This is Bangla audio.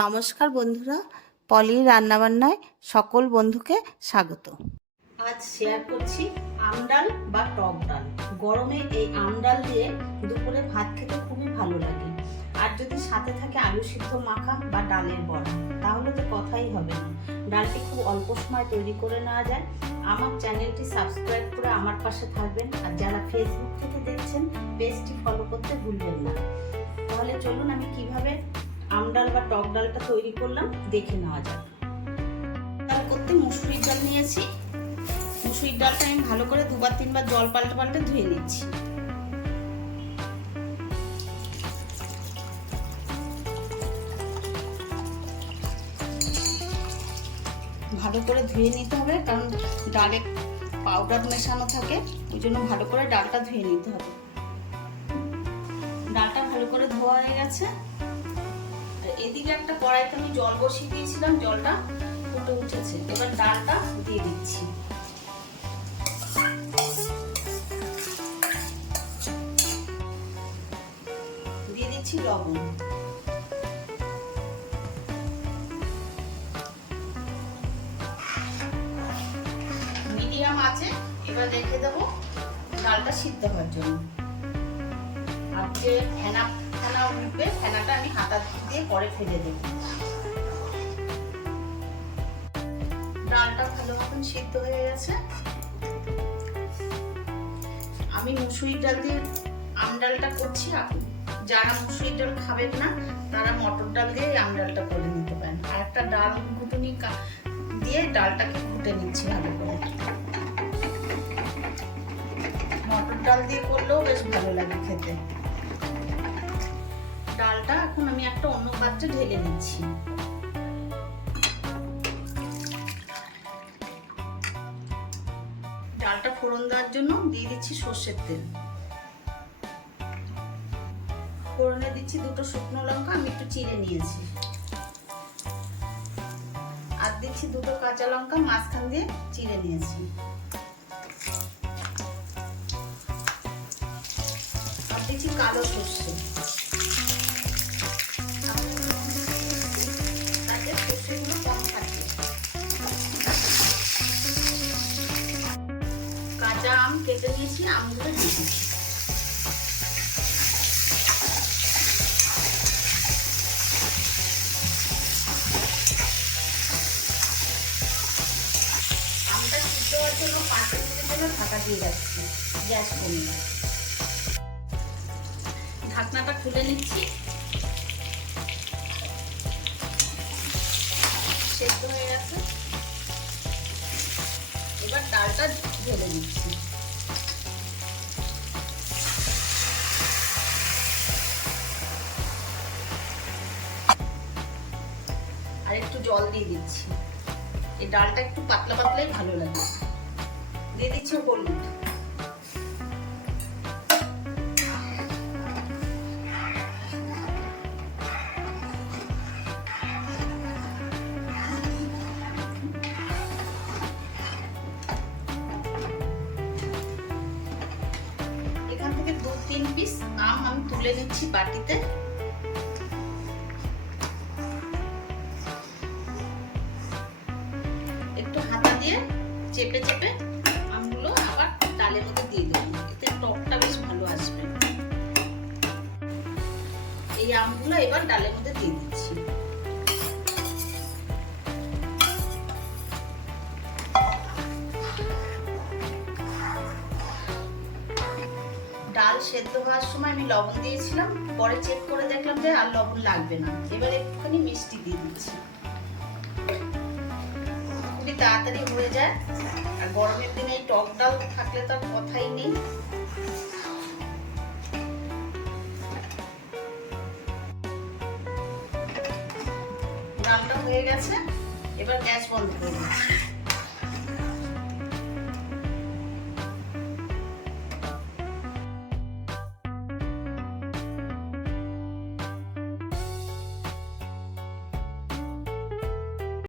নমস্কার বন্ধুরা, পলির রান্নাবান্নায় সকল বন্ধুকে স্বাগত। আজ শেয়ার করছি আমডাল বা টক ডাল। গরমে এই আমডাল দিয়ে দুপুরে ভাত খেতে খুবই ভালো লাগে। আর যদি সাথে থাকে আলু সিদ্ধ মাখা বা ডালের বড়া, তাহলে তো কথাই হবে না। ডালটি খুব অল্প সময় তৈরি করে নেওয়া যায়। আমার চ্যানেলটি সাবস্ক্রাইব করে আমার পাশে থাকবেন। আর যারা ফেসবুক থেকে দেখছেন পেজটি ফলো করতে ভুলবেন না। তাহলে চলুন আমি কীভাবে আমডাল বা টক ডালটা তৈরি করলাম, দেখে নেওয়া যাক। ডাল করতে মুসুরির ডাল নিয়েছি। মুসুরির ডালটা আমি ভালো করে দুবার তিনবার জল পাল্টে পাল্টে ধুয়ে নিচ্ছি। ভালো করে ধুয়ে নিতে হবে, কারণ ডালে পাউডার মেশানো থাকে, ওই জন্য ভালো করে ডালটা ধুয়ে নিতে হবে। ডালটা ভালো করে ধোয়া হয়ে গেছে। এদিকে একটা কড়াইতে আমি জল বসিয়ে দিয়েছিলাম, জলটা ফুটে উঠেছে। এবার ডালটা দিয়ে দিচ্ছি। দিয়ে দিচ্ছি লবণ। মিডিয়াম আছে, এবার রেখে দেবো ডালটা সিদ্ধ হওয়ার জন্য। যে ফেনা ফেনা উঠবে, ফেনাটা আমি হাতা দিয়ে পরে ফেলে দেব। ডালটা ভালো মতন সিদ্ধ হয়ে গেছে। আমি মুসুরির ডাল দিয়ে আম ডালটা করছি। যারা মুসুরির ডাল খাবেন না, তারা মটর ডাল দিয়ে আম ডালটা করে নিতে পারেন। আর একটা ডাল ঘুটুনি দিয়ে ডালটাকে ঘুটে নিচ্ছি ভালো করে। মটর ডাল দিয়ে করলেও বেশ ভালো লাগে খেতে। ডালটা এখন আমি একটা অন্য পাত্রে ঢেলে নিচ্ছি। ডালটা ফোড়ন দেওয়ার জন্য দিয়ে দিচ্ছি সর্ষের তেল। ফোড়নে দিচ্ছি দুটো শুকনো লঙ্কা, আমি একটু চিড়ে নিয়েছি। আর দিচ্ছি দুটো কাঁচা লঙ্কা, মাঝখান দিয়ে চিড়ে নিয়েছি। আর দিচ্ছি কালো সর্ষে। আম কেটে নিয়েছি, আমগুলো দিয়ে আমটা সিদ্ধ হওয়ার জন্য পাঁচ মিনিটের জন্য ঢাকা দিয়ে রাখছি, গ্যাস কমিয়ে ঢাকনাটা খুলে নিচ্ছি। সেদ্ধ হয়ে গেছে। এবার ডালটা ঢেলে দিচ্ছি জল দিয়ে দিচ্ছি। এই ডালটা একটু পাতলা পাতলাই ভালো লাগে। দিয়ে দিচ্ছি হলুদ। এখান থেকে দু তিন পিস আম আমি তুলে নিচ্ছি বাটিতে। চেপে চেপে আমগুলো আবার ডালের মধ্যে দিয়ে দেবো। এতে টকটা বেশ ভালো আসবে। এই আমগুলো এবার ডালের মধ্যে দিয়ে দিচ্ছি। ডাল সেদ্ধ হওয়ার সময় আমি লবণ দিয়েছিলাম, পরে চেক করে দেখলাম যে আর লবণ লাগবে না। এবার একটুখানি মিষ্টি দিয়ে দিচ্ছি। তাড়াতাড়ি হয়ে যায়। আর গরমের দিনে এই টক ডাল থাকলে তো আর কথাই নেই। ডালটা হয়ে গেছে, এবার গ্যাস বন্ধ করে